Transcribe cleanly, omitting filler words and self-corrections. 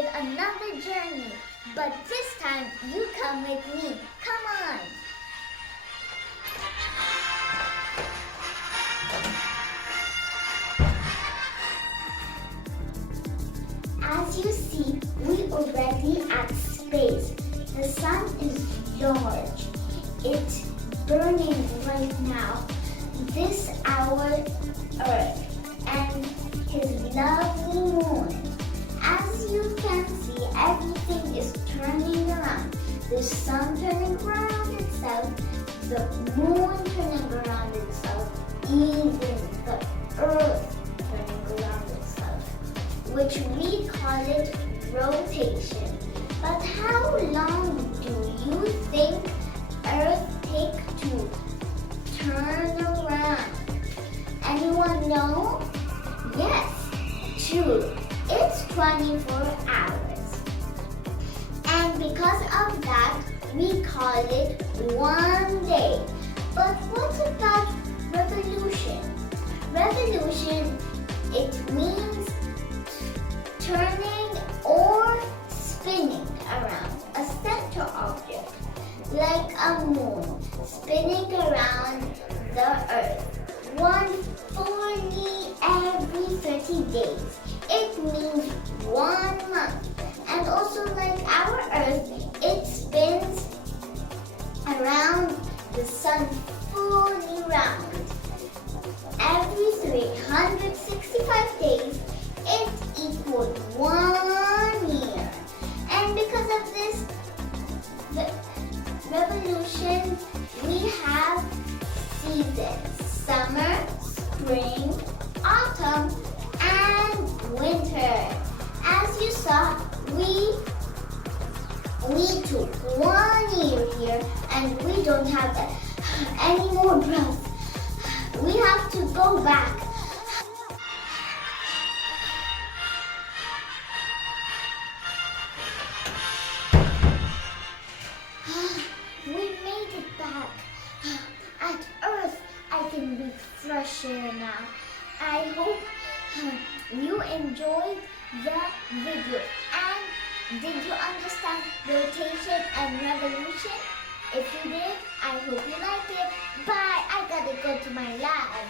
with another journey, but this time you come with me. Come on! As you see, we already at space. The sun is large. It's burning right now. This our Earth and his lovely moon. As you can see, everything is turning around. The sun turning around itself, the moon turning around itself, even the Earth turning around itself, which we call it rotation. But how long do you think Earth take to turn around? Anyone know? Yes, true. It's 24 hours. And because of that, we call it one day. But what about revolution? Revolution, it means turning or spinning around a center object, like a moon, spinning around the Earth. 140 every 30 days. It means 1 month. And also like our Earth, it spins around the sun fully round. Every 365 days, it equals 1 year. And because of this revolution, we have seasons: summer, spring, autumn, and winter. As you saw, we took 1 year here and we don't have any more breath. We have to go back. We made it back. At Earth, I can breathe fresh air now. I hope you enjoyed the video. And did you understand rotation and revolution? If you did, I hope you liked it. Bye! I gotta go to my lab.